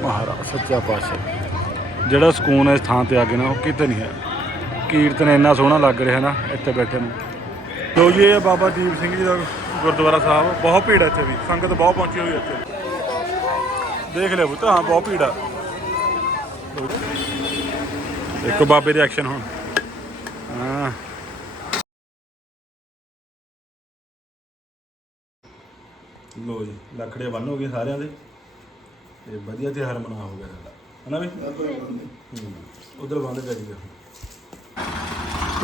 ਮਹਾਰਾਜ, ਸੱਚਾ ਪਾਤਸ਼ਾਹ। ਜਿਹੜਾ ਸਕੂਨ ਇਸ ਥਾਂ ਤੇ ਆ ਕੇ ਨਾ, ਉਹ ਕਿਤੇ ਨਹੀਂ ਹੈ। ਕੀਰਤਨ ਇੰਨਾ ਸੋਹਣਾ ਲੱਗ ਰਿਹਾ ਨਾ, ਇੱਥੇ ਬੈਠੇ ਨੂੰ। ਲੋ ਜੀ, ਇਹ ਬਾਬਾ ਦੀਪ ਸਿੰਘ ਜੀ ਦਾ ਗੁਰਦੁਆਰਾ ਸਾਹਿਬ। ਬਹੁਤ ਭੀੜ ਹੈ ਇੱਥੇ ਵੀ। ਸੰਗਤ ਬਹੁਤ ਪਹੁੰਚੀ ਹੋਈ ਹੈ ਇੱਥੇ। ਦੇਖ ਲਿਆ ਪੁੱਤ, ਹਾਂ, ਬਹੁਤ ਭੀੜ ਆ। ਦੇਖੋ ਬਾਬੇ ਦੇ ਐਕਸ਼ਨ ਹੁਣ। ਹਾਂ। ਲੋ ਜੀ ਲੱਕੜੇ ਬੰਨ ਹੋ ਗਏ ਸਾਰਿਆਂ ਦੇ। ਤੇ ਵਧੀਆ ਤਿਉਹਾਰ ਮਨਾ ਹੋ ਗਿਆ ਸਾਡਾ। ਹਨਾ ਵੀ? ਉਧਰ ਬੰਦ ਕਰੀ ਗਿਆ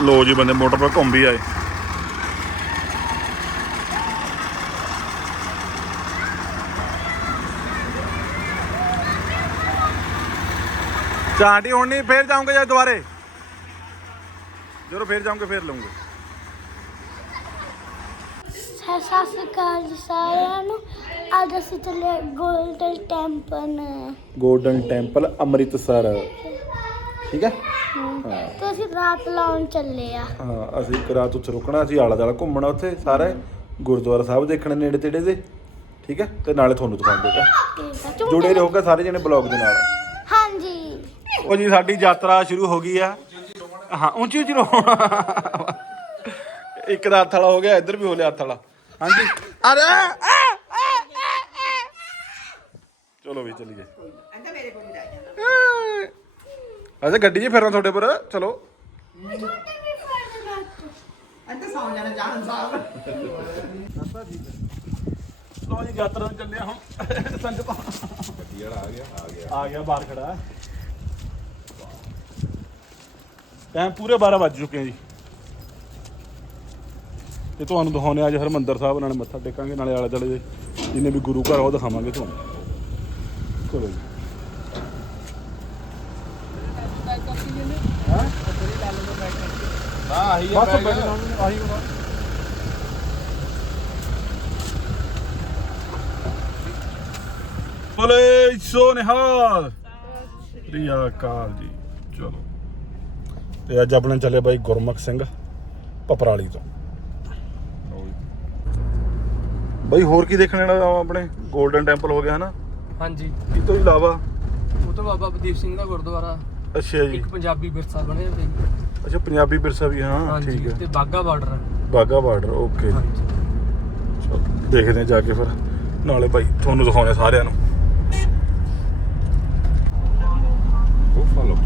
ਲੋ ਜੀ ਬੰਦੇ ਮੋਟਰ ਪਰ ਘੁੰਮ ਵੀ ਆਏ। ਚਾਂਟੀ ਹੁਣ ਨਹੀਂ ਫੇਰ ਜਾਉਂਗੇ ਜਾਂ ਦੁਬਾਰੇ। ਜਦੋਂ ਫੇਰ ਜਾਉਂਗੇ ਫੇਰ ਲਵਾਂਗੇ ਸਤਿ ਸ਼੍ਰੀ ਅਕਾਲ ਜੀ ਸਾਰਿਆਂ ਨੂੰ। ਅੱਜ ਅਸੀਂ ਚੱਲੇ golden temple golden temple Amritsar. ਠੀਕ ਹੈ? ਤੇ ਅਸੀਂ ਰਾਤ ਲਾਉਣ ਚੱਲੇ ਆ। ਹਾਂ ਅਸੀਂ ਇੱਕ ਰਾਤ ਉੱਥੇ ਰੁਕਣਾ ਅਸੀਂ ਆਲਾ ਦਾਲਾ ਘੁੰਮਣਾ ਉੱਥੇ ਸਾਰੇ ਗੁਰਦੁਆਰਾ ਸਾਹਿਬ ਦੇਖਣੇ ਨੇੜੇ ਤੇੜੇ ਦੇ। ਠੀਕ ਹੈ? ਤੇ ਨਾਲੇ ਤੁਹਾਨੂੰ ਦਿਖਾਉਂਦੇ ਆ। ਜੁੜੇ ਰਹੋਗੇ ਸਾਰੇ ਜਣੇ ਬਲੌਗ ਦੇ ਨਾਲ। ਹਾਂਜੀ। ਉਹ ਜੀ ਸਾਡੀ ਯਾਤਰਾ ਸ਼ੁਰੂ ਹੋ ਗਈ ਆ। ਹਾਂ ਉੱਚੀ ਉੱਚੀ ਰੋ ਇੱਕ ਦਾ ਹੱਥ ਵਾਲਾ ਹੋ ਗਿਆ ਇੱਧਰ ਵੀ ਹੋ ਲਿਆ ਹੱਥ ਵਾਲਾ। ਹਾਂਜੀ। ਅਰੇ। ਚਲੋ ਵੀ ਚੱਲੀਏ। ਅਜੇ ਗੱਡੀ 'ਚ ਫਿਰਾਂ ਤੁਹਾਡੇ ਪਰ ਚਲੋ। ਅੰਤ ਸੌਂ ਜਾਣਾ ਜਾਨ ਸਾਹਿਬ ਲੋ ਜੀ ਯਾਤਰਾ ਨੂੰ ਚੱਲੇ ਹਾਂ ਹੁਣ। ਸੰਗਤਾਂ ਗੱਡੀ ਵਾਲਾ ਆ ਗਿਆ ਆ ਗਿਆ ਆ ਗਿਆ ਬਾਹਰ ਖੜਾ। ਟਾਈਮ ਪੂਰੇ 12 ਵੱਜ ਚੁੱਕੇ ਆ ਜੀ। ਤੇ ਤੁਹਾਨੂੰ ਦਿਖਾਉਣੇ ਆ ਅੱਜ ਹਰਮੰਦਰ ਸਾਹਿਬ ਨਾਲੇ ਮੱਥਾ ਟੇਕਾਂਗੇ ਨਾਲੇ ਆਲੇ ਦੁਆਲੇ ਦੇ ਜਿੰਨੇ ਵੀ ਗੁਰੂ ਘਰ ਆ ਉਹ ਦਿਖਾਵਾਂਗੇ ਤੁਹਾਨੂੰ। ਚਲੋ ਜੀ। ਹਾਂ ਆਹੀ ਬਸ ਬੈਠ ਆਹੀ ਹੋਣਾ ਬੋਲੇ ਸੋ ਨਿਹਾਲ। ਰੀਆ ਕਾਲ ਜੀ। ਚਲੋ। ਤੇ ਅੱਜ ਆਪਣੇ ਚੱਲੇ ਬਾਈ ਗੁਰਮੁਖ ਸਿੰਘ ਪਪਰਾਲੀ ਤੋਂ। ਬਾਈ ਹੋਰ ਕੀ ਦੇਖਣ ਵਾਲਾ ਆਪਣੇ? 골ਡਨ ਟੈਂਪਲ ਹੋ ਗਿਆ ਹਨਾ? ਹਾਂਜੀ। ਇਹ ਤੋਂ ਇਲਾਵਾ? ਉਹ ਤੋਂ ਬਾਬਾ ਪ੍ਰਦੀਪ ਸਿੰਘ ਦਾ ਗੁਰਦੁਆਰਾ। ਅੱਛਾ ਜੀ। ਇੱਕ ਪੰਜਾਬੀ ਵਿਰਸਾ ਬਣਿਆ ਹੋਇਆ ਜੀ ਅੱਛਾ ਪੰਜਾਬੀ ਵਿਰਸਾ ਵੀ ਹਾਂ ਠੀਕ ਤੇ ਹੈ Wagah border Wagah border okay ਹਾਂਜੀ। ਚਲੋ ਦੇਖਦੇ ਹਾਂ ਜਾ ਕੇ ਫਿਰ। ਨਾਲੇ ਭਾਈ ਤੁਹਾਨੂੰ ਦਿਖਾਉਣੇ ਸਾਰਿਆਂ ਨੂੰ। ਉਹ ਫਾਲੋ।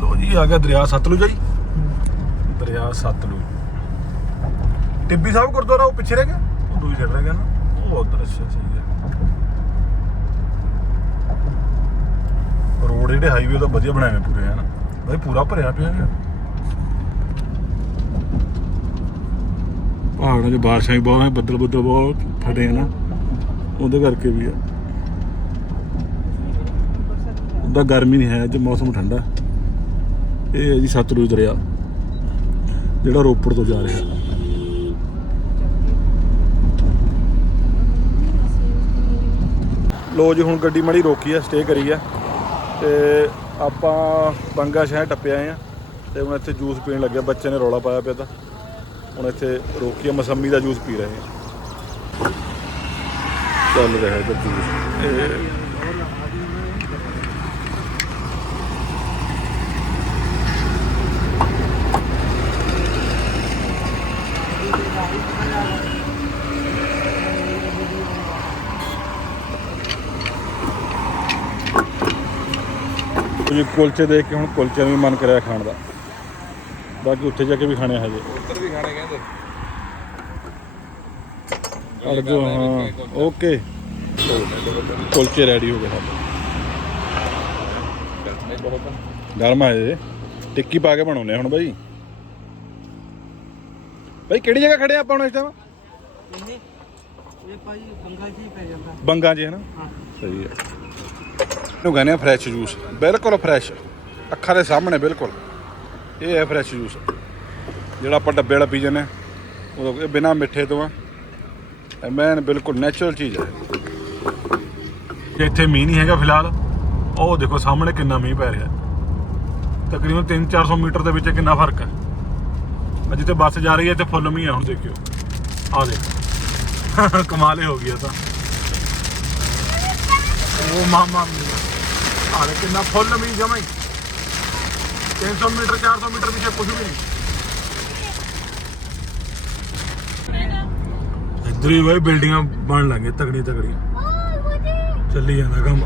ਲੋ ਜੀ ਆ ਗਿਆ ਦਰਿਆ ਸਤਲੁਜ ਆ ਜੀ। ਦਰਿਆ ਸਤਲੁਜ। ਟਿੱਬੀ ਸਾਹਿਬ ਗੁਰਦੁਆਰਾ ਉਹ ਪਿੱਛੇ ਰਹਿ ਗਿਆ? ਉਹ ਦੂਜੀ ਰਹਿ ਗਿਆ ਨਾ। ਉਹ ਉਧਰ ਅੱਛਾ ਹੈ ਰੋਡ ਜਿਹੜੇ ਹਾਈਵੇ ਤਾਂ ਵਧੀਆ ਬਣਾਏ ਹੋਏ ਪੂਰੇ, ਹਨ? ਭਾਈ ਪੂਰਾ ਭਰਿਆ ਪਿਆ ਹੈ ਪਹਾੜਾਂ 'ਚ ਬਾਰਿਸ਼ਾਂ ਵੀ ਬਹੁਤ ਹੈ ਬੱਦਲ ਬੱਦਲ ਬਹੁਤ ਫਟੇ ਆ ਨਾ। ਉਹਦੇ ਕਰਕੇ ਵੀ ਆ। ਉਹਦਾ ਗਰਮੀ ਨਹੀਂ ਹੈ, ਅੱਜ ਮੌਸਮ ਠੰਡਾ। ਇਹ ਹੈ ਜੀ ਸਤਲੁਜ ਦਰਿਆ, ਜਿਹੜਾ ਰੋਪੜ ਤੋਂ ਜਾ ਰਿਹਾ। ਲੋ ਜੀ, ਹੁਣ ਗੱਡੀ ਮੜੀ ਰੋਕੀ ਆ, ਸਟੇ ਕਰੀ ਆ। ਤੇ ਆਪਾਂ ਬੰਗਾ ਸ਼ਹਿਰ ਟੱਪੇ ਆਏ ਆ ਤੇ ਹੁਣ ਇੱਥੇ ਜੂਸ ਪੀਣ ਲੱਗਿਆ, ਬੱਚੇ ਨੇ ਰੌਲਾ ਪਾਇਆ ਪਿਆ ਤਾਂ। ਹੁਣ ਇੱਥੇ ਰੋਕੀ ਆ ਮਸੰਮੀ ਦਾ ਜੂਸ ਪੀ ਰਹੇ ਹਾਂ ਚੱਲ ਰਿਹਾ ਹੈ ਜੂਸ। ਇਹ ਕੁਝ ਕੁਲਚੇ ਦੇਖ ਕੇ ਹੁਣ ਕੁਲਚੇ ਨੂੰ ਵੀ ਮਨ ਕਰਿਆ ਖਾਣ ਦਾ। ਬਾਕੀ ਉੱਥੇ ਜਾ ਕੇ ਵੀ ਖਾਣੇ ਹਜੇ। ਉੱਤਰ ਵੀ ਖਾਣੇ ਕਹਿੰਦੇ। ਅੜ ਜੋ ਹਾਂ ਓਕੇ। ਕੁਲਚੇ ਰੈਡੀ ਹੋ ਗਏ ਸਾਡੇ। ਗਰਮ ਆ ਜੇ ਟਿੱਕੀ ਪਾ ਕੇ ਬਣਾਉਨੇ ਹੁਣ ਬਾਈ। ਬਾਈ ਕਿਹੜੀ ਜਗ੍ਹਾ ਖੜੇ ਆਪਾਂ ਹੁਣ ਇਸ ਟਾਈਮ ਇਹ ਭਾਈ ਬੰਗਾ ਜੀ ਪੈ ਜਾਂਦਾ। ਬੰਗਾ ਜੀ ਹੈ ਨਾ? ਸਹੀ ਹੈ ਇਹਨੂੰ ਕਹਿੰਦੇ ਆ ਫਰੈਸ਼ ਜੂਸ ਬਿਲਕੁਲ ਫਰੈਸ਼ ਅੱਖਾਂ ਦੇ ਸਾਹਮਣੇ ਬਿਲਕੁਲ। ਇਹ ਹੈ ਫਰੈਸ਼ ਜੂਸ ਜਿਹੜਾ ਆਪਾਂ ਡੱਬੇ ਵਾਲਾ ਪੀ ਜਾਂਦੇ ਹਾਂ, ਉਹ ਬਿਨਾ ਮਿੱਠੇ ਤੋਂ ਆ। ਇਹ ਮੈਨ ਬਿਲਕੁਲ ਨੈਚੁਰਲ ਚੀਜ਼ ਹੈ ਇੱਥੇ ਮੀਂਹ ਨਹੀਂ ਹੈਗਾ ਫਿਲਹਾਲ ਉਹ ਦੇਖੋ ਸਾਹਮਣੇ ਕਿੰਨਾ ਮੀਂਹ ਪੈ ਰਿਹਾ। ਤਕਰੀਬਨ 3-400 ਮੀਟਰ ਦੇ ਵਿੱਚ ਕਿੰਨਾ ਫ਼ਰਕ ਹੈ ਅੱਜ ਜਿੱਥੇ ਬੱਸ ਜਾ ਰਹੀ ਹੈ ਇੱਥੇ ਫੁੱਲ ਮੀਂਹ ਹੈ ਹੁਣ ਦੇਖਿਓ। ਆ ਦੇਖ। ਕਮਾਲ ਹੀ ਹੋ ਗਿਆ ਤਾਂ। ਉਹ ਮਾਮਾ ਮੀਆਂ ਆਰੇ ਕਿੰਨਾ ਫੁੱਲ ਮੀਂਹ ਜਮਾਈ 300 ਮੀਟਰ 400 ਮੀਟਰ ਪਿੱਛੇ ਕੁਝ ਵੀ ਨਹੀਂ। ਇੱਧਰ ਹੀ ਬਾਈ ਬਿਲਡਿੰਗਾਂ ਬਣ ਲੱਗੇ ਤਗੜੀ ਤਗੜੀਆਂ ਚੱਲੀ ਜਾਂਦਾ ਕੰਮ।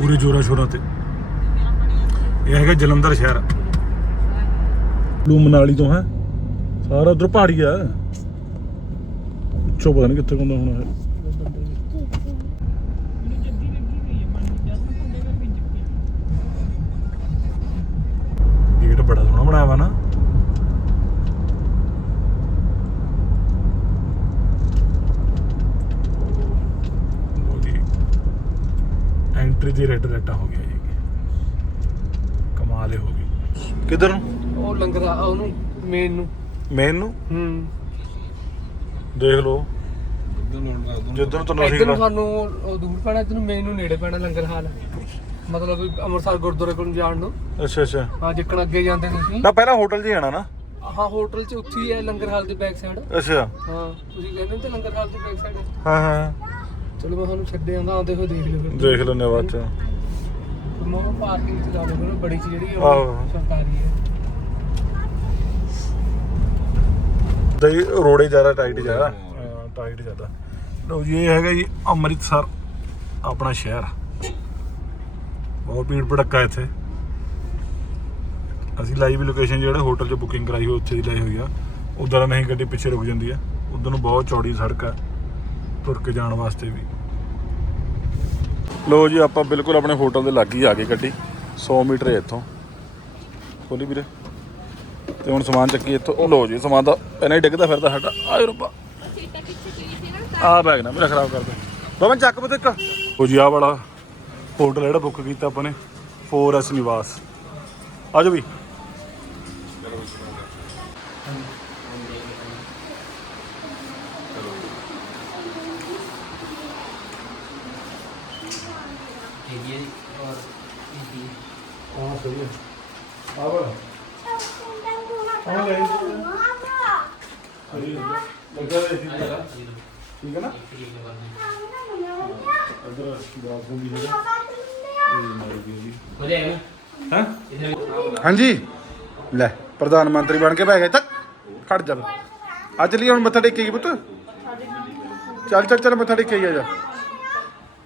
ਪੂਰੇ ਜੋਰਾ ਸ਼ੋਰਾਂ ਤੇ। ਇਹ ਹੈਗਾ ਜਲੰਧਰ ਸ਼ਹਿਰ। ਲੂ ਮਨਾਲੀ ਤੋਂ ਹੈ। ਸਾਰਾ ਉਧਰ ਪਹਾੜੀ ਆ। ਉੱਚੋ ਪਤਾ ਨਹੀਂ ਕਿੱਥੇ ਹੁੰਦਾ ਹੁਣ ਇਹ ਬੜਾ ਸੋਹਣਾ ਬਣਾਇਆ ਵਾ ਨਾ। ਉਹਦੀ ਐਂਟਰੀ ਦੀ ਰੈੱਡ ਰੈੱਟਾ ਹੋ ਗਿਆ ਜੀ। ਕਮਾਲ ਹੀ ਹੋ ਗਈ। ਕਿੱਧਰ ਨੂੰ? ਉਹ ਲੰਗਰ ਆ ਉਹਨੂੰ ਮੇਨ ਨੂੰ। ਮੇਨ ਨੂੰ? ਹੂੰ। ਦੇਖ ਲਓ। ਜਿੱਧਰ ਤੋਂ ਇੱਧਰ ਨੂੰ ਅਸੀਂ ਸਾਨੂੰ ਉਹ ਦੂਰ ਪੈਣਾ ਇੱਧਰ ਨੂੰ ਮੇਨ ਨੂੰ ਨੇੜੇ ਪੈਣਾ ਲੰਗਰ ਹਾਲ। ਮਤਲਬ ਵੀ ਅੰਮ੍ਰਿਤਸਰ ਗੁਰਦੁਆਰੇ ਕੋਲ ਜਾਣ ਨੂੰ। ਅੱਛਾ ਅੱਛਾ। ਹਾਂ ਜਿੱਕਣ ਅੱਗੇ ਜਾਂਦੇ ਤੁਸੀਂ। ਨਾ ਪਹਿਲਾਂ ਹੋਟਲ 'ਚ ਜਾਣਾ ਨਾ। ਹਾਂ ਹੋਟਲ 'ਚ ਉੱਥੇ ਹੀ ਹੈ ਲੰਗਰ ਹਾਲ ਦੇ ਬੈਕ ਸਾਈਡ ਅੱਛਾ। ਹਾਂ ਤੁਸੀਂ ਕਹਿੰਦੇ ਹੋ ਤੇ ਲੰਗਰ ਹਾਲ ਦੇ ਬੈਕ ਸਾਈਡ ਹਾਂ ਹਾਂ। ਚਲੋ ਮੈਂ ਤੁਹਾਨੂੰ ਛੱਡ ਆਂਦਾ ਆਉਂਦੇ ਹੋਏ ਦੇਖ ਲਿਓ ਫਿਰ। ਦੇਖ ਲੈਣੇ ਬਾਅਦ ਚ। ਮੈਂ ਪਾਰਕਿੰਗ 'ਚ ਜਾ ਲਓ ਬੜੀ ਚ ਜਿਹੜੀ ਆਹੋ। ਉਹ ਸਰਕਾਰੀ ਹੈ। ਦਈ ਰੋੜੇ ਜ਼ਿਆਦਾ ਟਾਈਟ ਜ਼ਿਆਦਾ। ਹਾਂ। ਟਾਈਟ ਜ਼ਿਆਦਾ। ਲਓ ਜੀ ਇਹ ਹੈਗਾ ਜੀ ਅੰਮ੍ਰਿਤਸਰ ਆਪਣਾ ਸ਼ਹਿਰ। ਬਹੁਤ ਭੀੜ ਭੜੱਕਾ ਇੱਥੇ। ਅਸੀਂ ਲਾਈਵ ਲੋਕੇਸ਼ਨ ਜਿਹੜਾ ਹੋਟਲ 'ਚ ਬੁਕਿੰਗ ਕਰਾਈ ਹੋਈ ਉੱਥੇ ਦੀ ਲਾਈ ਹੋਈ ਆ। ਉਧਰ ਨਹੀਂ ਗੱਡੀ ਪਿੱਛੇ ਰੁਕ ਜਾਂਦੀ ਆ। ਉਧਰ ਨੂੰ ਬਹੁਤ ਚੌੜੀ ਸੜਕ ਆ ਤੁਰ ਕੇ ਜਾਣ ਵਾਸਤੇ ਵੀ। ਲੋ ਜੀ ਆਪਾਂ ਬਿਲਕੁਲ ਆਪਣੇ ਹੋਟਲ ਦੇ ਲਾਗੇ ਹੀ ਆ ਗਏ ਗੱਡੀ। 100 ਮੀਟਰ ਹੈ ਇੱਥੋਂ। ਖੋਲੀ ਵੀਰੇ। ਤੇ ਹੁਣ ਸਮਾਨ ਚੱਕੀ ਇੱਥੋਂ। ਉਹ ਲੋ ਜੀ ਸਮਾਨ ਤਾਂ ਪਹਿਲਾਂ ਹੀ ਡਿੱਗਦਾ ਫਿਰਦਾ ਸਾਡਾ। ਆਏ ਰੱਬਾ। ਆ ਬੈਗ ਨਾ ਮੇਰਾ ਖਰਾਬ ਕਰ ਦੇ। ਬਵਨ ਚੱਕ ਬਤੇ ਇੱਕ। ਉਹ ਜੀ ਆਹ ਵਾਲਾ। ਹੋਟਲ ਜਿਹੜਾ ਬੁੱਕ ਕੀਤਾ ਆਪਾਂ ਨੇ 4S ਨਿਵਾਸ। ਆ ਵੀ ਹਾਂ ਸਹੀ ਹੈ ਆ ਵਾਲਾ ਲੱਗਾ ਦੇ ਸੀ ਠੀਕ ਹੈ ਨਾ ਅਦਰ ਬਾਥਰੂਮ ਵੀ ਹੈਗਾ ਹਾਂ? ਹਾਂਜੀ। ਲੈ ਪ੍ਰਧਾਨ ਮੰਤਰੀ ਬਣ ਕੇ ਬਹਿ ਗਏ। ਤੱਕ ਖੜ ਜਾ। ਅੱਜ ਲਈ ਹੁਣ ਮੱਥਾ ਟੇਕੇਗੀ ਪੁੱਤ? ਚੱਲ ਚੱਲ ਚੱਲ ਮੱਥਾ ਟੇਕੇ ਆ ਜਾ।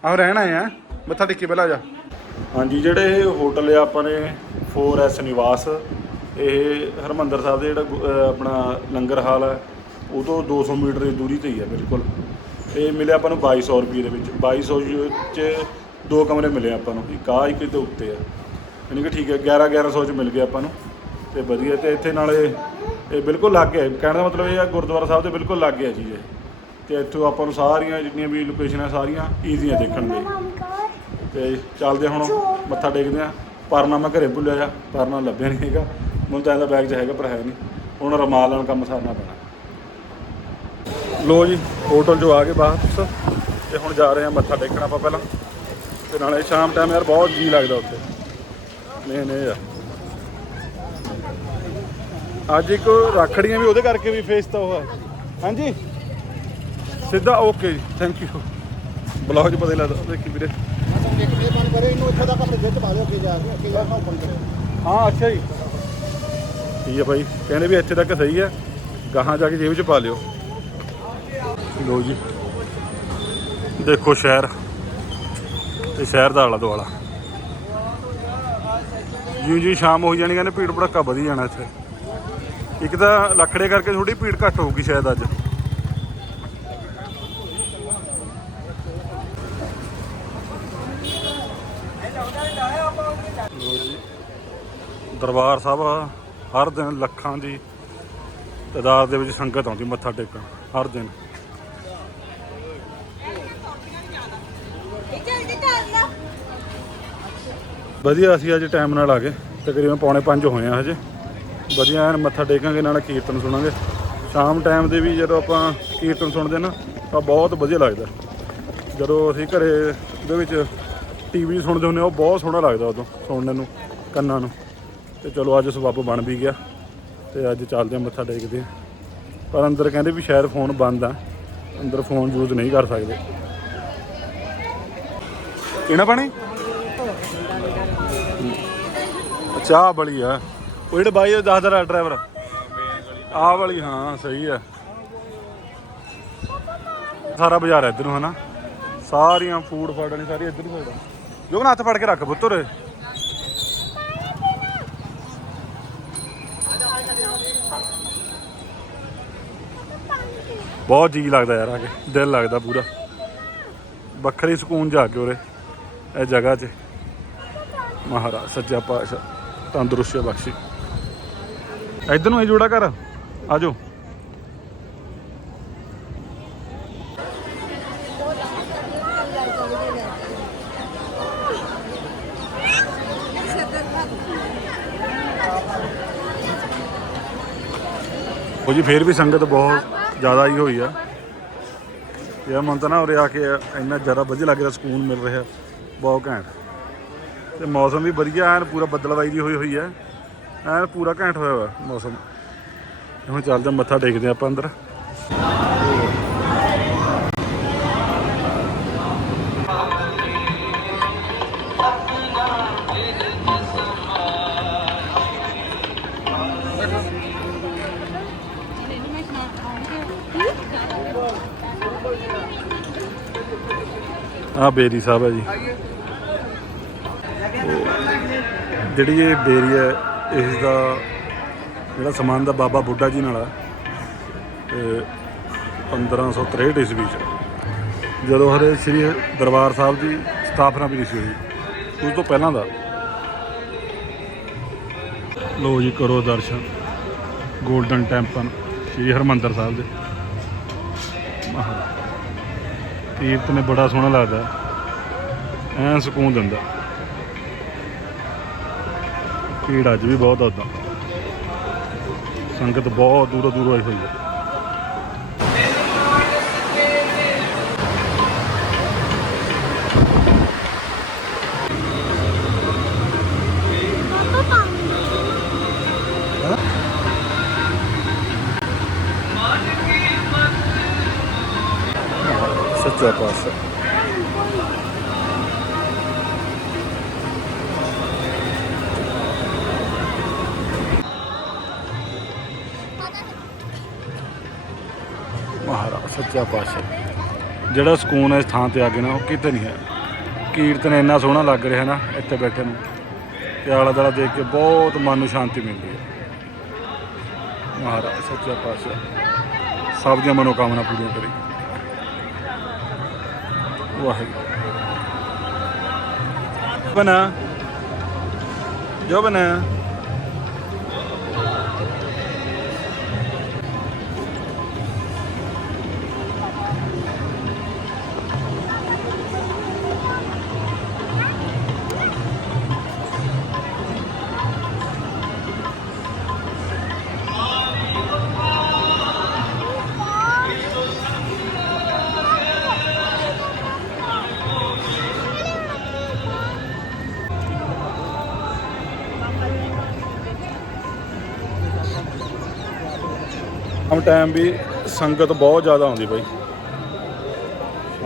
ਆਹ ਰਹਿਣਾ ਆ। ਮੱਥਾ ਟੇਕੇ ਪਹਿਲਾਂ ਆ ਜਾ। ਹਾਂਜੀ ਜਿਹੜੇ ਇਹ ਹੋਟਲ ਆ ਆਪਾਂ ਨੇ 4S ਨਿਵਾਸ ਇਹ ਹਰਮੰਦਰ ਸਾਹਿਬ ਦੇ ਜਿਹੜਾ ਆਪਣਾ ਲੰਗਰ ਹਾਲ ਹੈ ਉਹ ਤੋਂ 200 ਮੀਟਰ ਦੀ ਦੂਰੀ ਤੇ ਹੀ ਹੈ ਬਿਲਕੁਲ। ਇਹ ਮਿਲਿਆ ਆਪਾਂ ਨੂੰ 2200 ਰੁਪਏ ਦੇ ਵਿੱਚ। 2200 ਚ ਦੋ ਕਮਰੇ ਮਿਲੇ ਆਪਾਂ ਨੂੰ, ਇੱਕ ਆ ਇੱਕ ਇਹਦੇ ਉੱਤੇ ਆ। ਯਾਨੀ ਕਿ ਠੀਕ ਹੈ 11 1100 ਚ ਮਿਲ ਗਿਆ ਆਪਾਂ ਨੂੰ। ਤੇ ਵਧੀਆ, ਤੇ ਇੱਥੇ ਨਾਲੇ ਇਹ ਬਿਲਕੁਲ ਲੱਗ ਗਿਆ। ਕਹਿਣ ਦਾ ਮਤਲਬ ਇਹ ਆ, ਗੁਰਦੁਆਰਾ ਸਾਹਿਬ ਦੇ ਬਿਲਕੁਲ ਲੱਗ ਗਿਆ ਜੀ ਇਹ। ਤੇ ਇੱਥੋਂ ਆਪਾਂ ਨੂੰ ਸਾਰੀਆਂ ਜਿੰਨੀਆਂ ਵੀ ਲੋਕੇਸ਼ਨਾਂ ਸਾਰੀਆਂ ਈਜ਼ੀਆਂ ਦੇਖਣ ਦੇ। ਤੇ ਚੱਲਦੇ ਹੁਣ, ਮੱਥਾ ਟੇਕਦੇ ਆ ਪਰਨਾ ਮੈਂ ਘਰੇ ਭੁੱਲਿਆ ਜਾ, ਪਰਨਾ ਲੱਭਿਆ ਨਹੀਂ ਹੈਗਾ। ਮੈਨੂੰ ਤਾਂ ਇਹਦਾ ਬੈਗ 'ਚ ਹੈਗਾ, ਪਰ ਹੈ ਨਹੀਂ ਹੁਣ ਰਮਾਲ ਨਾਲ ਕੰਮ ਸਾਰਨਾ ਪੈਣਾ। ਲੋ ਜੀ ਹੋਟਲ 'ਚੋਂ ਆ ਕੇ ਵਾਪਸ। ਤੇ ਹੁਣ ਜਾ ਰਹੇ ਆ ਮੱਥਾ ਟੇਕਣਾ ਆਪਾਂ ਪਹਿਲਾਂ। ਤੇ ਨਾਲੇ ਸ਼ਾਮ ਟਾਈਮ ਯਾਰ ਬਹੁਤ ਜੀ ਲੱਗਦਾ ਉੱਥੇ। ਨਹੀਂ ਨਹੀਂ ਯਾਰ। ਅੱਜ ਇੱਕ ਰੱਖੜੀਆਂ ਵੀ ਉਹਦੇ ਕਰਕੇ ਵੀ ਫੇਸ ਤਾਂ ਉਹ ਹਾਂਜੀ? ਸਿੱਧਾ ਓਕੇ ਜੀ ਥੈਂਕ ਯੂ ਬਲੌਗ 'ਚ ਪਤਾ ਦੇਖੀ ਵੀਰੇ। ਹਾਂ, ਅੱਛਾ ਜੀ। ਠੀਕ ਹੈ ਭਾਈ ਕਹਿੰਦੇ ਵੀ ਇੱਥੇ ਤੱਕ ਸਹੀ ਹੈ ਗਾਹਾਂ ਜਾ ਕੇ ਜੇਬ 'ਚ ਪਾ ਲਿਓ। ਲੋ ਜੀ। ਦੇਖੋ ਸ਼ਹਿਰ। ਤੇ ਸ਼ਹਿਰ ਦਾ ਆਲਾ ਦੁਆਲਾ। ਜਿਉਂ ਜਿਉਂ ਸ਼ਾਮ ਹੋ ਜਾਣੀ, ਕਹਿੰਦੇ ਭੀੜ ਭੜੱਕਾ ਵਧੀ ਜਾਣਾ ਇੱਥੇ। ਇੱਕ ਤਾਂ ਲੱਖੜੇ ਕਰਕੇ ਥੋੜੀ ਭੀੜ ਘੱਟ ਹੋਊਗੀ ਸ਼ਾਇਦ ਅੱਜ। ਦਰਬਾਰ ਸਾਹਿਬ ਹਰ ਦਿਨ ਲੱਖਾਂ ਦੀ ਤਾਦਾਦ ਦੇ ਵਿੱਚ ਸੰਗਤ ਆਉਂਦੀ, ਮੱਥਾ ਟੇਕਣ, ਹਰ ਦਿਨ। ਵਧੀਆ ਅਸੀਂ ਅੱਜ ਟਾਈਮ ਨਾਲ ਆ ਗਏ। ਤਕਰੀਬਨ ਪੌਣੇ 5 ਹੋਏ ਆ ਹਜੇ। ਵਧੀਆ ਐਨ ਮੱਥਾ ਟੇਕਾਂਗੇ ਨਾਲ ਕੀਰਤਨ ਸੁਣਾਂਗੇ। ਸ਼ਾਮ ਟਾਈਮ ਦੇ ਵੀ ਜਦੋਂ ਆਪਾਂ ਕੀਰਤਨ ਸੁਣਦੇ ਨਾ ਤਾਂ ਬਹੁਤ ਵਧੀਆ ਲੱਗਦਾ। ਜਦੋਂ ਅਸੀਂ ਘਰੇ ਦੇ ਵਿੱਚ ਟੀਵੀ ਸੁਣਦੇ ਹੁੰਦੇ ਆ, ਉਹ ਬਹੁਤ ਸੋਹਣਾ ਲੱਗਦਾ ਉਦੋਂ ਸੁਣਨ ਨੂੰ ਕੰਨਾਂ ਨੂੰ। ਤੇ ਚਲੋ ਅੱਜ ਸਬੱਬ ਬਣ ਵੀ ਗਿਆ ਤੇ ਅੱਜ ਚੱਲਦੇ ਆ ਮੱਥਾ ਟੇਕਦੇ ਆ। ਪਰ ਅੰਦਰ ਕਹਿੰਦੇ ਵੀ ਸ਼ਾਇਦ ਫੋਨ ਬੰਦ ਆ। ਅੰਦਰ ਫੋਨ ਯੂਜ਼ ਨਹੀਂ ਕਰ ਸਕਦੇ। ਪੀਣਾ ਪਾਣੀ? ਆਹ ਵਾਲੀ ਆ। ਉਹ ਜਿਹੜੇ ਬਾਈ ਉਹ ਦੱਸਦਾ ਰਾ ਡਰਾਈਵਰ ਆਹ ਵਾਲੀ ਹਾਂ ਸਹੀ ਆ। ਸਾਰਾ ਬਾਜ਼ਾਰ ਇੱਧਰ ਨੂੰ ਹਨਾ? ਸਾਰੀਆਂ ਫੂਡ ਫਾਡ ਨੇ ਸਾਰੀ ਇੱਧਰ ਨੂੰ ਹੋੜਾ ਜੋ ਹੱਥ ਫੜ ਕੇ ਰੱਖ ਪੁੱਤਰ। ਬਹੁਤ ਜੀ ਲੱਗਦਾ ਯਾਰ ਆ ਕੇ। ਦਿਲ ਲੱਗਦਾ ਪੂਰਾ। ਵੱਖਰੀ ਸਕੂਨ ਜਾ ਕੇ ਉਰੇ ਇਹ ਜਗ੍ਹਾ 'ਚ। ਮਹਾਰਾਜ ਸੱਚਾ ਪਾਤਸ਼ਾਹ। ਤੰਦਰੁਸਤੀ ਬਖਸ਼ੀ। ਇੱਧਰ ਨੂੰ ਇਹ ਜੋੜਾ ਕਰ ਆਜੋ ਉਹ ਜੀ ਫੇਰ ਵੀ ਸੰਗਤ ਬਹੁਤ ਜ਼ਿਆਦਾ ਹੀ ਹੋਈ ਆ। ਯਾਰ ਮਨ ਤਾਂ ਨਾ ਉਰੇ ਆ ਕੇ ਇੰਨਾ ਜ਼ਿਆਦਾ ਵਧੀਆ ਲੱਗ ਰਿਹਾ, ਸਕੂਨ ਮਿਲ ਰਿਹਾ। ਬਹੁਤ ਘੈਂਟ। ਤੇ ਮੌਸਮ ਵੀ ਵਧੀਆ, ਐਨ ਪੂਰਾ ਬੱਦਲਵਾਈ ਦੀ ਹੋਈ ਹੋਈ ਹੈ ਐਨ ਪੂਰਾ ਘੈਂਟ ਹੋਇਆ ਹੋਇਆ ਮੌਸਮ। ਹੁਣ ਚੱਲਦੇ ਮੱਥਾ ਟੇਕਦੇ ਹਾਂ ਆਪਾਂ ਅੰਦਰ। ਆ ਬੇਰੀ ਸਾਹਿਬ ਹੈ ਜੀ। ਜਿਹੜੀ ਇਹ ਬੇਰੀ ਹੈ, ਇਸ ਦਾ ਜਿਹੜਾ ਸਮਾਨ ਦਾ ਬਾਬਾ ਬੁੱਢਾ ਜੀ ਨਾਲ ਆ ਤੇ 1563 ਈਸਵੀ ਚ। ਜਦੋਂ ਹਰੇ ਸ੍ਰੀ ਦਰਬਾਰ ਸਾਹਿਬ ਦੀ ਸਥਾਪਨਾ ਵੀ ਨਹੀਂ ਸੀ ਹੋਈ, ਉਸ ਤੋਂ ਪਹਿਲਾਂ ਦਾ। ਲੋ ਜੀ, ਕਰੋ ਦਰਸ਼ਨ। ਗੋਲਡਨ ਟੈਂਪਲ ਸ੍ਰੀ ਹਰਮੰਦਰ ਸਾਹਿਬ ਦੇ। ਤੀਰਥ ਨੇ ਬੜਾ ਸੋਹਣਾ ਲੱਗਦਾ। ਐਨ ਸਕੂਨ ਦਿੰਦਾ। ਭੀੜ ਅੱਜ ਵੀ ਬਹੁਤ ਆ ਉੱਦਾਂ। ਸੰਗਤ ਬਹੁਤ ਦੂਰੋਂ ਦੂਰੋਂ ਆਈ ਹੋਈ ਹੈ ਸੱਚਾ ਪਾਤਸ਼ਾਹ। ਸੱਚਾ ਪਾਤਸ਼ਾਹ ਜਿਹੜਾ ਸਕੂਨ ਇਸ ਥਾਂ ਤੇ ਆ ਕੇ ਨਾ, ਉਹ ਕਿਤੇ ਨਹੀਂ ਹੈ। ਕੀਰਤਨ ਇੰਨਾ ਸੋਹਣਾ ਲੱਗ ਰਿਹਾ ਨਾ, ਇੱਥੇ ਬੈਠੇ ਨੂੰ, ਤੇ ਆਲਾ ਦਾਲਾ ਦੇਖ ਕੇ ਬਹੁਤ ਮਨ ਨੂੰ ਸ਼ਾਂਤੀ ਮਿਲਦੀ ਹੈ। ਮਹਾਰਾਜ, ਸੱਚਾ ਪਾਤਸ਼ਾਹ, ਸਭ ਦੀਆਂ ਮਨੋਕਾਮਨਾ ਪੂਰੀਆਂ ਕਰੇ। ਵਾਹਿਗੁਰੂ। ਬਣਾ ਜੋ ਬਣਾ ਆਮ ਟਾਈਮ ਵੀ ਸੰਗਤ ਬਹੁਤ ਜ਼ਿਆਦਾ ਆਉਂਦੀ ਬਾਈ।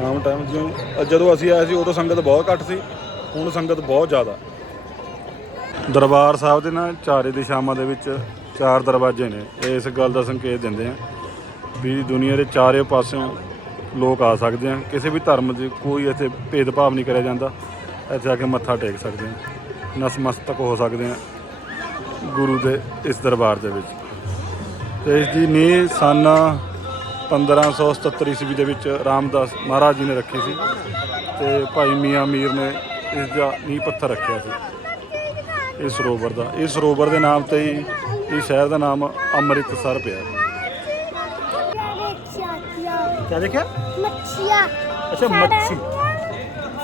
ਆਮ ਟਾਈਮ ਜਿਉਂ ਜਦੋਂ ਅਸੀਂ ਆਏ ਸੀ ਉਦੋਂ ਸੰਗਤ ਬਹੁਤ ਘੱਟ ਸੀ, ਹੁਣ ਸੰਗਤ ਬਹੁਤ ਜ਼ਿਆਦਾ। ਦਰਬਾਰ ਸਾਹਿਬ ਦੇ ਨਾ ਚਾਰੇ ਦਿਸ਼ਾਵਾਂ ਦੇ ਵਿੱਚ ਚਾਰ ਦਰਵਾਜ਼ੇ ਨੇ, ਇਸ ਗੱਲ ਦਾ ਸੰਕੇਤ ਦਿੰਦੇ ਆ ਵੀ ਦੁਨੀਆ ਦੇ ਚਾਰੇ ਪਾਸਿਓਂ ਲੋਕ ਆ ਸਕਦੇ ਆ, ਕਿਸੇ ਵੀ ਧਰਮ ਦੇ ਕੋਈ ਇੱਥੇ ਭੇਦਭਾਵ ਨਹੀਂ ਕਰਿਆ ਜਾਂਦਾ, ਇੱਥੇ ਆ ਕੇ ਮੱਥਾ ਟੇਕ ਸਕਦੇ ਆ ਨਸਮਸਤਕ ਹੋ ਸਕਦੇ ਆ ਗੁਰੂ ਦੇ ਇਸ ਦਰਬਾਰ ਦੇ ਵਿੱਚ। ਤੇ ਇਸ ਦੀ ਨੀਂਹ ਸਨ 1577 ਈਸਵੀ ਦੇ ਵਿੱਚ ਰਾਮਦਾਸ ਮਹਾਰਾਜ ਜੀ ਨੇ ਰੱਖੀ ਸੀ ਤੇ ਭਾਈ ਮੀਆਂ ਮੀਰ ਨੇ ਇਸ ਦਾ ਨੀਂਹ ਪੱਥਰ ਰੱਖਿਆ ਸੀ ਇਸ ਸਰੋਵਰ ਦਾ। ਇਸ ਸਰੋਵਰ ਦੇ ਨਾਮ ਤੇ ਹੀ ਇਸ ਸ਼ਹਿਰ ਦਾ ਨਾਮ ਅੰਮ੍ਰਿਤਸਰ ਪਿਆ। ਕਿਆ ਦੇਖਿਆ? ਮੱਛੀਆਂ। ਅੱਛਾ ਮੱਛੀ।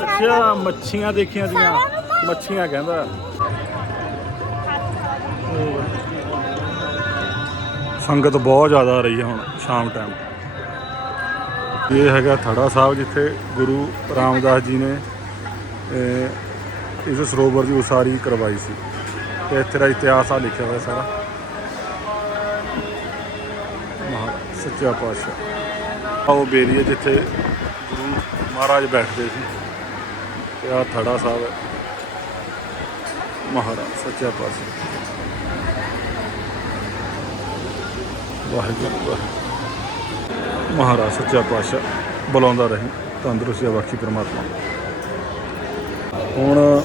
ਅੱਛਾ ਮੱਛੀਆਂ ਦੇਖੀਆਂ ਸੀਗੀਆਂ ਮੱਛੀਆਂ ਕਹਿੰਦਾ। ਸੰਗਤ ਬਹੁਤ ਜ਼ਿਆਦਾ ਆ ਰਹੀ ਹੈ ਹੁਣ, ਸ਼ਾਮ ਟਾਈਮ ਇਹ ਹੈਗਾ ਥੜਾ ਸਾਹਿਬ, ਜਿੱਥੇ ਗੁਰੂ ਰਾਮਦਾਸ ਜੀ ਨੇ ਇਸ ਸਰੋਵਰ ਦੀ ਉਸਾਰੀ ਕਰਵਾਈ ਸੀ। ਤੇ ਇੱਥੇ ਦਾ ਇਤਿਹਾਸ ਆ ਲਿਖਿਆ ਹੋਇਆ ਸਾਰਾ। ਮਹਾ, ਸੱਚਾ ਪਾਤਸ਼ਾਹ। ਆਹ ਉਹ ਬੇਰੀ ਹੈ ਜਿੱਥੇ ਗੁਰੂ ਮਹਾਰਾਜ ਬੈਠਦੇ ਸੀ। ਤੇ ਆ ਥੜਾ ਸਾਹਿਬ ਹੈ। ਮਹਾਰਾਜ, ਸੱਚਾ ਪਾਤਸ਼ਾਹ। ਵਾਹਿਗੁਰੂ ਵਾਹਿਗੁਰੂ। ਮਹਾਰਾਜ, ਸੱਚਾ ਪਾਤਸ਼ਾਹ, ਬੁਲਾਉਂਦਾ ਰਹੇ, ਤੰਦਰੁਸਤੀ ਬਖਸ਼ੀ ਪ੍ਰਮਾਤਮਾ। ਹੁਣ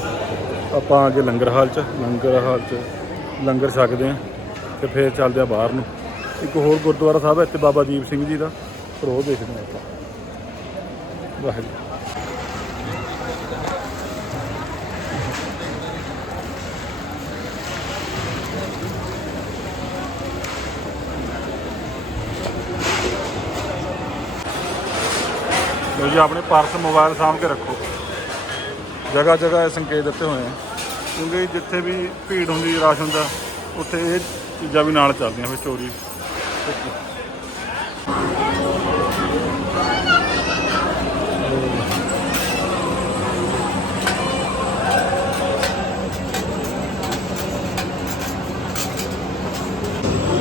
ਆਪਾਂ ਅੱਗੇ ਲੰਗਰ ਹਾਲ ਚ, ਲੰਗਰ ਹਾਲ ਚ ਲੰਗਰ ਛਕਦੇ ਆ ਤੇ ਫਿਰ ਚੱਲਦੇ ਆ ਬਾਹਰ ਨੂੰ। ਇੱਕ ਹੋਰ ਗੁਰਦੁਆਰਾ ਸਾਹਿਬ ਹੈ ਇੱਥੇ ਬਾਬਾ ਦੀਪ ਸਿੰਘ ਜੀ ਦਾ ਪਰ ਉਹ ਦੇਖਦੇ ਆ ਆਪਾਂ। ਵਾਹਿਗੁਰੂ। ਜੀ ਆਪਣੇ ਪਰਸ ਮੋਬਾਈਲ ਸਾਂਭ ਕੇ ਰੱਖੋ। ਜਗ੍ਹਾ ਜਗ੍ਹਾ ਇਹ ਸੰਕੇਤ ਦਿੱਤੇ ਹੋਏ ਆ। ਕਿਉਂਕਿ ਜਿੱਥੇ ਵੀ ਭੀੜ ਹੁੰਦੀ ਰਸ਼ ਹੁੰਦਾ ਉੱਥੇ ਇਹ ਚੀਜ਼ਾਂ ਵੀ ਨਾਲ ਚੱਲਦੀਆਂ ਫਿਰ ਚੋਰੀ।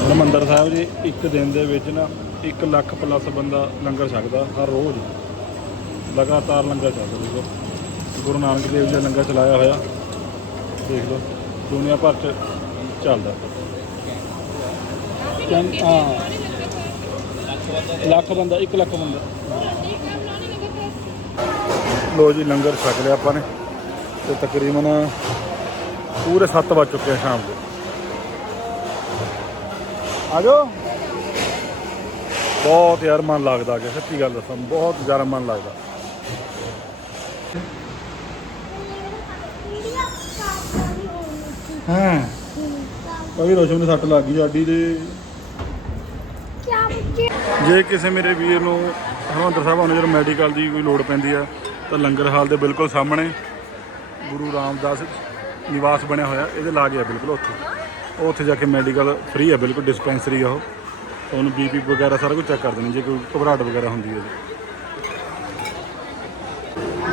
ਹਰਿਮੰਦਰ ਸਾਹਿਬ ਜੀ ਇੱਕ ਦਿਨ ਦੇ ਵਿੱਚ ਨਾ 1 ਲੱਖ ਪਲੱਸ ਬੰਦਾ ਲੰਗਰ ਛਕਦਾ ਹਰ ਰੋਜ਼। ਲਗਾਤਾਰ ਲੰਗਰ ਚੱਲਦਾ ਦੇਖੋ। ਗੁਰੂ ਨਾਨਕ ਦੇਵ ਜੀ ਦਾ ਲੰਗਰ ਚਲਾਇਆ ਹੋਇਆ। ਦੇਖ ਲਓ, ਦੁਨੀਆ ਭਰ ਚ ਚੱਲਦਾ। ਚੰਨ ਹਾਂ। ਲੱਖ ਬੰਦਾ 1 ਲੱਖ ਬੰਦਾ। ਲੋ ਜੀ, ਲੰਗਰ ਛਕ ਲਿਆ ਆਪਾਂ ਨੇ। ਤੇ ਤਕਰੀਬਨ ਪੂਰੇ 7 ਵੱਜ ਚੁੱਕੇ ਆ ਸ਼ਾਮ ਦੇ। ਆ ਜਾਓ। ਬਹੁਤ ਯਾਰ ਮਨ ਲੱਗਦਾ ਕਿ ਸੱਚੀ ਗੱਲ ਦੱਸਾਂ, ਬਹੁਤ ਜ਼ਿਆਦਾ ਮਨ ਲੱਗਦਾ। ਹਾਂ। ਭਾਈ ਰੋਸ਼ਨ ਨੂੰ ਸੱਟ ਲੱਗ ਗਈ ਸਾਡੀ ਦੇ ਜੇ ਕਿਸੇ ਮੇਰੇ ਵੀਰ ਨੂੰ ਹਰਮੰਦਰ ਸਾਹਿਬ ਆਉਣ ਜਦੋਂ ਮੈਡੀਕਲ ਦੀ ਕੋਈ ਲੋੜ ਪੈਂਦੀ ਆ ਤਾਂ ਲੰਗਰ ਹਾਲ ਦੇ ਬਿਲਕੁਲ ਸਾਹਮਣੇ ਗੁਰੂ ਰਾਮਦਾਸ ਨਿਵਾਸ ਬਣਿਆ ਹੋਇਆ ਇਹਦੇ ਲਾਗੇ ਆ ਬਿਲਕੁਲ ਉੱਥੇ। ਉਹ ਉੱਥੇ ਜਾ ਕੇ ਮੈਡੀਕਲ ਫ੍ਰੀ ਆ ਬਿਲਕੁਲ ਡਿਸਪੈਂਸਰੀ ਆ ਉਹ। ਤੁਹਾਨੂੰ ਬੀਪੀ ਵਗੈਰਾ ਸਾਰਾ ਕੁਝ ਚੈੱਕ ਕਰ ਦੇਣਾ ਜੇ ਕੋਈ ਘਬਰਾਹਟ ਵਗੈਰਾ ਹੁੰਦੀ ਹੈ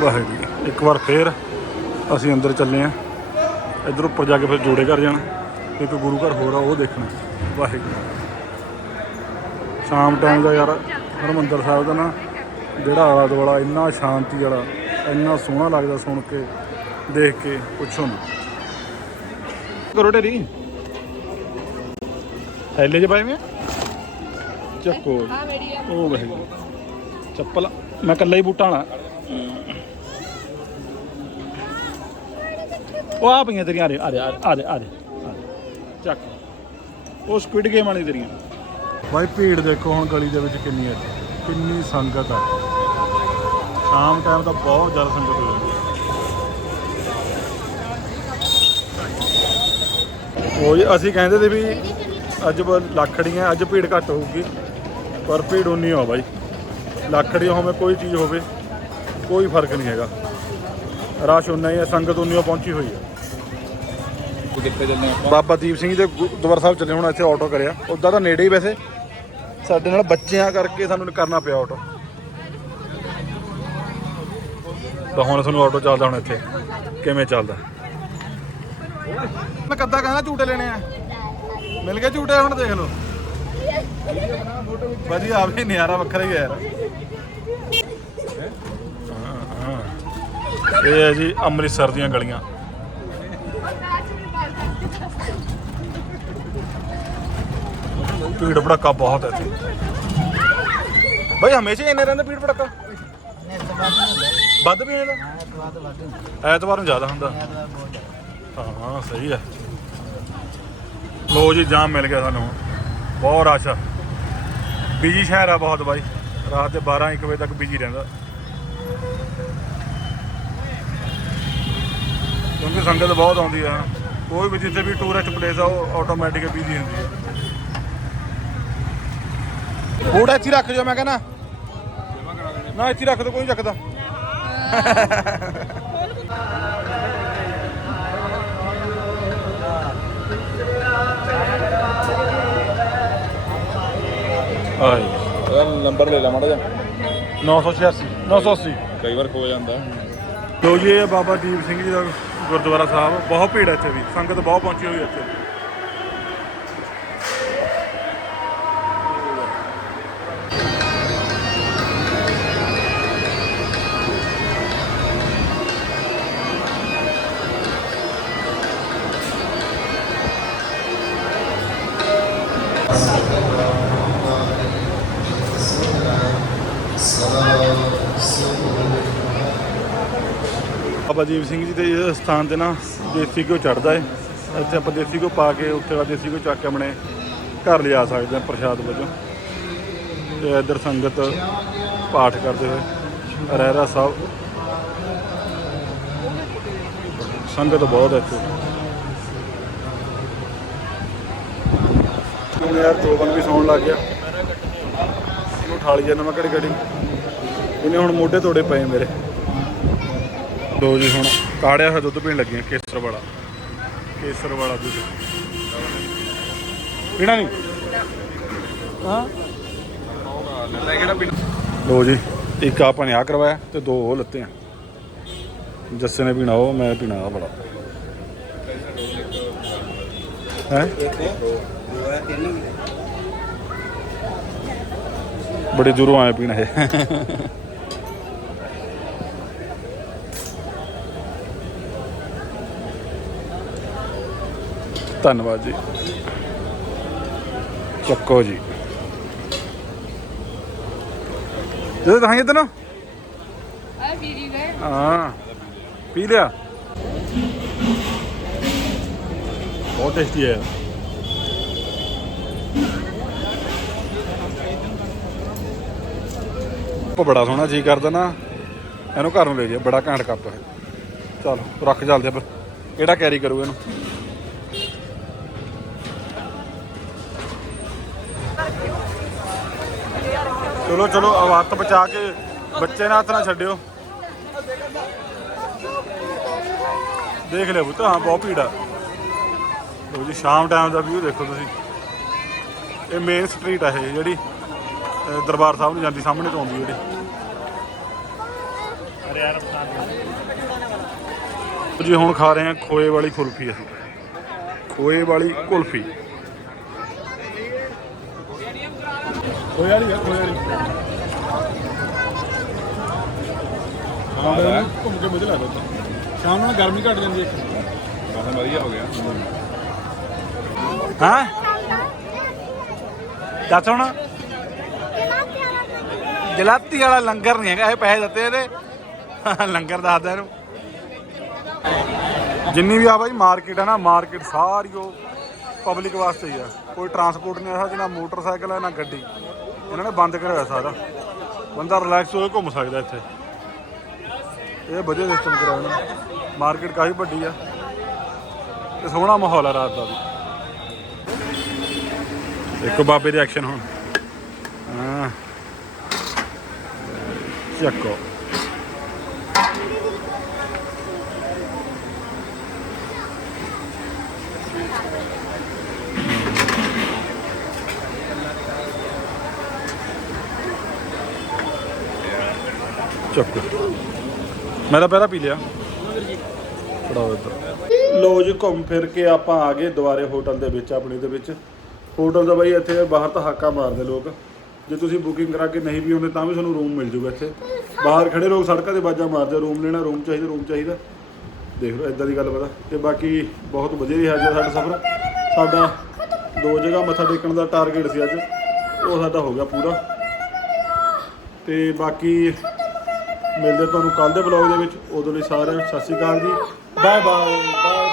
ਵਾਹਿਗੁਰੂ ਇੱਕ ਵਾਰ ਫੇਰ ਅਸੀਂ ਅੰਦਰ ਚੱਲੇ ਆਂ। ਇੱਧਰ ਉੱਪਰ ਜਾ ਕੇ ਫਿਰ ਜੋੜੇ ਘਰ ਜਾਣਾ ਇੱਕ ਗੁਰੂ ਘਰ ਹੋਰ ਆ ਉਹ ਦੇਖਣਾ ਵਾਹਿਗੁਰੂ। ਸ਼ਾਮ ਟਾਈਮ ਦਾ ਯਾਰ ਹਰਮੰਦਰ ਸਾਹਿਬ ਦਾ ਨਾ ਜਿਹੜਾ ਆਲਾ ਦੁਆਲਾ ਇੰਨਾ ਸ਼ਾਂਤੀ ਵਾਲਾ ਇੰਨਾ ਸੋਹਣਾ ਲੱਗਦਾ ਸੁਣ ਕੇ ਦੇਖ ਕੇ ਪੁੱਛੋ ਨਾ। ਕਰੋ ਢੇਰੀ। ਥੈਲੇ ਚ ਪਾਏ ਮੈਂ ਚੱਕੋ। ਉਹ ਵੇਖ ਚੱਪਲ ਮੈਂ ਕੱਲਾ ਹੀ ਬੂਟਾ ਵਾਲਾ ਉਹ ਆ ਪਈਆਂ ਤੇਰੀਆਂ, ਆ ਦੇ ਆ ਦੇ ਆ ਦੇ ਆ ਦੇ ਚੱਕ। ਉਹ ਸਕੁਇਡ ਗੇਮ ਵਾਲੀ ਤੇਰੀਆਂ। ਭਾਈ ਭੀੜ ਦੇਖੋ ਹੁਣ ਗਲੀ ਦੇ ਵਿੱਚ ਕਿੰਨੀ ਹੈ। ਕਿੰਨੀ ਸੰਗਤ ਆ ਸ਼ਾਮ ਟਾਈਮ ਤਾਂ ਬਹੁਤ ਜ਼ਿਆਦਾ ਸੰਗਤ ਹੋ ਜਾਂਦੀ ਹੈ। ਉਹ ਜੀ ਅਸੀਂ ਕਹਿੰਦੇ ਸੀ ਵੀ ਅੱਜ ਬ- ਲੱਖੜੀਆਂ, ਅੱਜ ਭੀੜ ਘੱਟ ਹੋਊਗੀ, ਪਰ ਭੀੜ ਉਨੀ ਆ ਬਾਈ। ਲੱਖੜੀ ਹੋਵੇ, ਕੋਈ ਚੀਜ਼ ਹੋਵੇ, ਕੋਈ ਫ਼ਰਕ ਨਹੀਂ ਹੈਗਾ। ਰਸ਼ ਉਨਾ ਹੀ ਹੈ, ਸੰਗਤ ਉਨੀ ਓ ਪਹੁੰਚੀ ਹੋਈ ਹੈ। ਕਿੱਥੇ ਆਪਾਂ। ਬਾਬਾ ਦੀਪ ਸਿੰਘ ਦੇ ਗੁਰਦੁਆਰਾ ਸਾਹਿਬ ਚੱਲੇ ਹੁਣ ਇੱਥੇ ਆਟੋ ਕਰਿਆ। ਉਦਾਂ ਤਾਂ ਨੇੜੇ ਹੀ ਵੈਸੇ। ਸਾਡੇ ਨਾਲ ਬੱਚਿਆਂ ਕਰਕੇ ਸਾਨੂੰ ਕਰਨਾ ਪਿਆ ਆਟੋ ਤਾਂ ਹੁਣ ਸਾਨੂੰ ਆਟੋ ਚੱਲਦਾ ਹੁਣ ਇੱਥੇ। ਕਿਵੇਂ ਚੱਲਦਾ? ਮੈਂ ਕੱਦਾ ਕਹਿੰਦਾ ਝੂਟੇ ਲੈਣੇ ਆ। ਮਿਲ ਗਏ ਝੂਟੇ ਹੁਣ ਦੇਖ ਲਓ। ਵਧੀਆ ਆ ਵੀ ਨਿਆਰਾ ਵੱਖਰਾ ਹੀ ਹੈ ਯਾਰ। ਹਾਂ, ਹਾਂ। ਇਹ ਹੈ ਜੀ ਅੰਮ੍ਰਿਤਸਰ ਦੀਆਂ ਗਲੀਆਂ। ਭੀੜ ਭੜੱਕਾ ਬਹੁਤ ਹੈ ਇੱਥੇ। ਬਈ, ਹਮੇਸ਼ਾ ਹੀ ਇੰਨੇ ਰਹਿੰਦੇ ਭੀੜ ਭੜੱਕਾ? ਵੱਧ ਵੀ ਇਹਦਾ? ਐਤਵਾਰ ਨੂੰ ਜ਼ਿਆਦਾ ਹੁੰਦਾ। ਹਾਂ, ਸਹੀ ਹੈ। ਲੋ ਜੀ ਜਾਮ ਮਿਲ ਗਿਆ ਸਾਨੂੰ। ਬਹੁਤ ਰਸ਼ ਬਿਜ਼ੀ ਸ਼ਹਿਰ ਆ ਬਹੁਤ ਬਾਈ। ਰਾਤ ਦੇ 12 1 ਵਜੇ ਤੱਕ ਬਿਜ਼ੀ ਰਹਿੰਦਾ। ਕਿਉਂਕਿ ਸੰਗਤ ਬਹੁਤ ਆਉਂਦੀ ਆ। ਕੋਈ ਵੀ ਜਿੱਥੇ ਵੀ ਟੂਰਿਸਟ ਪਲੇਸ ਆ, ਉਹ ਆਟੋਮੈਟਿਕ ਬਿਜ਼ੀ ਹੁੰਦੀ ਹੈ ਬੂਟ ਇੱਥੇ ਰੱਖ ਜੋ ਮੈਂ ਕਹਿੰਦਾ। ਨਾ ਇੱਥੇ ਰੱਖ ਦੋ ਕੋਈ ਨਹੀਂ ਚੱਕਦਾ ਆਏ। ਨੰਬਰ ਲੈ ਲਾ ਮਾੜਾ ਜਿਹਾ। 986 980 ਕਈ ਵਾਰ ਖੋ ਜਾਂਦਾ। ਲੋ ਜੀ ਇਹ ਬਾਬਾ ਦੀਪ ਸਿੰਘ ਜੀ ਦਾ ਗੁਰਦੁਆਰਾ ਸਾਹਿਬ। ਬਹੁਤ ਭੀੜ ਹੈ ਇੱਥੇ ਵੀ। ਸੰਗਤ ਬਹੁਤ ਪਹੁੰਚੀ ਹੋਈ ਹੈ ਇੱਥੇ। ਬਾਬਾ ਜੀਵ ਸਿੰਘ ਜੀ ਦੇ ਸਥਾਨ ਤੇ ਨਾ ਦੇਸੀ ਘਿਓ ਚੜਦਾ ਹੈ ਇੱਥੇ ਆਪਾਂ ਦੇਸੀ ਘਿਓ ਪਾ ਕੇ ਉੱਥੇ ਵਾਲਾ ਦੇਸੀ ਘਿਓ ਚੱਕ ਕੇ ਆਪਣੇ ਘਰ ਲਿਜਾ ਸਕਦੇ ਹਾਂ ਪ੍ਰਸ਼ਾਦ ਵਜੋਂ। ਤੇ ਇੱਧਰ ਸੰਗਤ ਪਾਠ ਕਰਦੇ ਹੋਏ ਰਹਿਰਾ ਸਾਹਿਬ। ਸੰਗਤ ਬਹੁਤ ਹੈ ਇੱਥੇ। ਹੁਣ ਯਾਰ ਜੋਬਨ ਵੀ ਸੌਣ ਲੱਗ ਗਿਆ। ਇਹਨੂੰ ਠਾਲੀ ਜਾਂਦਾ ਮੈਂ ਘੜੀ ਘੜੀ ਇਹਨੇ ਹੁਣ ਮੋਢੇ ਤੋੜੇ ਪਏ ਮੇਰੇ। ਦੋ ਜੀ ਹੁਣ ਕਾੜਿਆ ਹੋਇਆ ਦੁੱਧ ਪੀਣ ਲੱਗੇ ਹਾਂ, ਕੇਸਰ ਵਾਲਾ ਕੇਸਰ ਵਾਲਾ ਦੁੱਧ। ਪੀਣਾ ਨਹੀਂ? ਹਾਂ? ਲੈ ਕਿਹੜਾ ਪਿੰਡ ਲੋ ਜੀ ਇੱਕ ਆਪਾਂ ਨੇ ਆ ਕਰਵਾਇਆ ਤੇ ਦੋ ਉਹ ਲੱਤੇ ਆ। ਜੱਸੇ ਨੇ ਪੀਣਾ ਉਹ ਮੈਂ ਪੀਣਾ ਆ ਬੜਾ ਹੈ? ਬੜੇ ਦੂਰੋਂ ਆਏ ਪੀਣਾ ਇਹ। ਧੰਨਵਾਦ ਜੀ। ਚੱਕੋ ਜੀ। ਜਦੋਂ ਦਿਖਾਈ ਤੈਨੂੰ? ਹਾਂ ਪੀ ਲਿਆ। ਬਹੁਤ ਟੇਸਟੀ ਹੈ। ਕੱਪ ਬੜਾ ਸੋਹਣਾ ਜੀ ਕਰਦਾ ਨਾ। ਇਹਨੂੰ ਘਰ ਨੂੰ ਲੈ ਜਾ ਬੜਾ ਘੈਂਟ ਕੱਪ ਹੈ। ਚਲ ਰੱਖ ਚੱਲਦੇ ਆਪਾਂ। ਕਿਹੜਾ ਕੈਰੀ ਕਰੂ ਇਹਨੂੰ? ਚਲੋ ਚਲੋ, ਆਵਾਜ਼ ਬਚਾ ਕੇ ਬੱਚੇ ਨਾਲ ਹੱਥ ਨਾ ਛੱਡਿਓ। ਦੇਖ ਲਿਆ ਪੁੱਤ, ਹਾਂ, ਬਹੁਤ ਭੀੜ ਆ। ਲੋ ਜੀ, ਸ਼ਾਮ ਟਾਈਮ ਦਾ ਵਿਊ ਦੇਖੋ ਤੁਸੀਂ। ਇਹ ਮੇਨ ਸਟਰੀਟ ਆ ਇਹ ਜਿਹੜੀ ਦਰਬਾਰ ਸਾਹਿਬ ਨੂੰ ਜਾਂਦੀ, ਸਾਹਮਣੇ ਤੋਂ ਆਉਂਦੀ ਜਿਹੜੀ। ਜੀ, ਹੁਣ ਖਾ ਰਹੇ ਹਾਂ ਖੋਏ ਵਾਲੀ ਕੁਲਫੀ ਅਸੀਂ। ਖੋਏ ਵਾਲੀ ਕੁਲਫੀ। ਖੋਏ ਵਾਲੀ ਹੈ ਖੋਏ ਵਾਲੀ। ਹਾਂ ਬਈ ਘੁੰਮ ਕੇ ਵਧੀਆ ਲੱਗਦਾ ਸ਼ਾਮ ਨੂੰ ਗਰਮੀ ਘਟ ਜਾਂਦੀ ਹੈ ਬਹੁਤ ਵਧੀਆ ਹੋ ਗਿਆ। ਹਾਂ? ਦੱਸ ਹੁਣ। ਜਲਾਤੀ ਵਾਲਾ ਲੰਗਰ ਨਹੀਂ ਹੈਗਾ ਇਹ ਪੈਸੇ ਦਿੱਤੇ ਇਹਦੇ। ਲੰਗਰ ਦੱਸਦਾ ਇਹਨੂੰ। ਜਿੰਨੀ ਵੀ ਆ ਬਾਈ ਮਾਰਕੀਟ ਹੈ ਨਾ ਮਾਰਕੀਟ ਸਾਰੀ ਉਹ ਪਬਲਿਕ ਵਾਸਤੇ ਹੀ ਆ। ਕੋਈ ਟਰਾਂਸਪੋਰਟ ਨਹੀਂ ਐਸਾ ਜਿਹਨਾਂ ਮੋਟਰਸਾਈਕਲ ਹੈ ਨਾ ਗੱਡੀ। ਉਹਨਾਂ ਨੇ ਬੰਦ ਕਰਿਆ ਹੋਇਆ ਸਾਰਾ। ਬੰਦਾ ਰਿਲੈਕਸ ਹੋ ਕੇ ਘੁੰਮ ਸਕਦਾ ਇੱਥੇ। ਇਹ ਵਧੀਆ ਸਿਸਟਮ ਕਰਿਆ ਉਹਨਾਂ ਮਾਰਕੀਟ ਕਾਫੀ ਵੱਡੀ ਆ। ਤੇ ਸੋਹਣਾ ਮਾਹੌਲ ਆ ਰਾਤ ਦਾ ਵੀ। ਦੇਖੋ ਬਾਬੇ ਦੇ ਐਕਸ਼ਨ ਹੁਣ। ਹਾਂ। ਚੱਕੋ। ਚੱਕ। ਮੈਂ ਤਾਂ ਪਹਿਲਾਂ ਪੀ ਲਿਆ। ਫੜਾਓ ਇੱਧਰ। ਲੋ ਜੀ, ਘੁੰਮ ਫਿਰ ਕੇ ਆਪਾਂ ਆ ਗਏ ਦੁਬਾਰੇ ਹੋਟਲ ਦੇ ਵਿੱਚ, ਆਪਣੇ ਦੇ ਵਿੱਚ। ਹੋਟਲ ਦਾ ਬਾਈ ਇੱਥੇ ਬਾਹਰ ਤਾਂ ਹਾਕਾ ਮਾਰਦੇ ਲੋਕ। ਜੇ ਤੁਸੀਂ ਬੁਕਿੰਗ ਕਰਾ ਕੇ ਨਹੀਂ ਵੀ ਆਉਂਦੇ, ਤਾਂ ਵੀ ਤੁਹਾਨੂੰ ਰੂਮ ਮਿਲ ਜੂਗਾ ਇੱਥੇ। ਬਾਹਰ ਖੜੇ ਲੋਕ ਸੜਕਾਂ ਤੇ ਬਾਜ਼ਾ ਮਾਰਦੇ ਰੂਮ ਲੈਣਾ ਰੂਮ ਚਾਹੀਦਾ ਰੂਮ ਚਾਹੀਦਾ। ਦੇਖ ਲਓ ਇਦਾਂ ਦੀ ਗੱਲ ਪਤਾ। ਤੇ ਬਾਕੀ ਬਹੁਤ ਵਧੀਆ ਰਿਹਾ ਅੱਜ ਸਾਡਾ ਸਫ਼ਰ। ਸਾਡਾ ਦੋ ਜਗ੍ਹਾ ਮੱਥਾ ਟੇਕਣ ਦਾ ਟਾਰਗੇਟ ਸੀ ਅੱਜ। ਉਹ ਸਾਡਾ ਹੋ ਗਿਆ ਪੂਰਾ। ਤੇ ਬਾਕੀ ਮਿਲਦੇ ਤੁਹਾਨੂੰ ਕੱਲ ਦੇ ਬਲੌਗ ਦੇ ਵਿੱਚ। ਉਦੋਂ ਲਈ ਸਾਰਿਆਂ ਨੂੰ ਸਤਿ ਸ਼੍ਰੀ ਅਕਾਲ ਜੀ। Bye bye bye